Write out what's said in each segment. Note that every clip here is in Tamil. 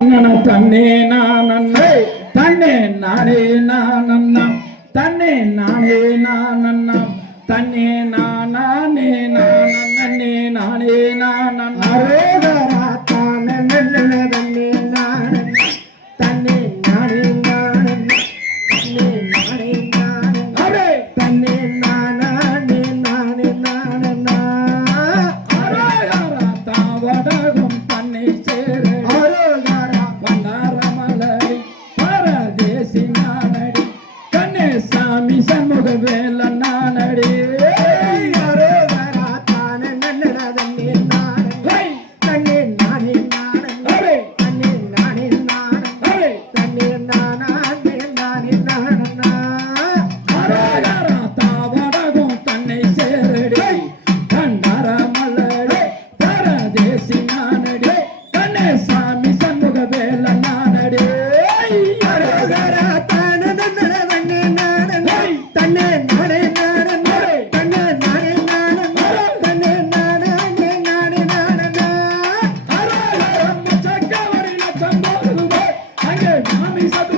தன்னே நான் அண்ணே. தன்னே நானே நான் அண்ணா. தன்னே நானே நான் அண்ணா. தன்னே நானே நான் அண்ணே. நானே நான் அண்ணா. ரே தானே mi se me revela amém, sabe?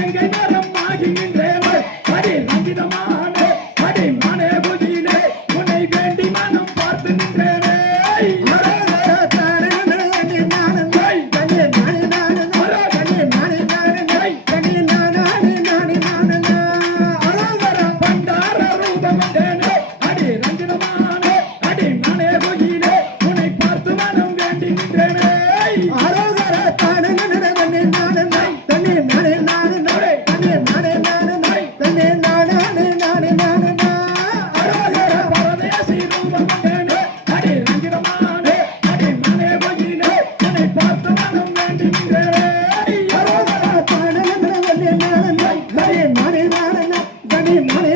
Thank you. Yeah.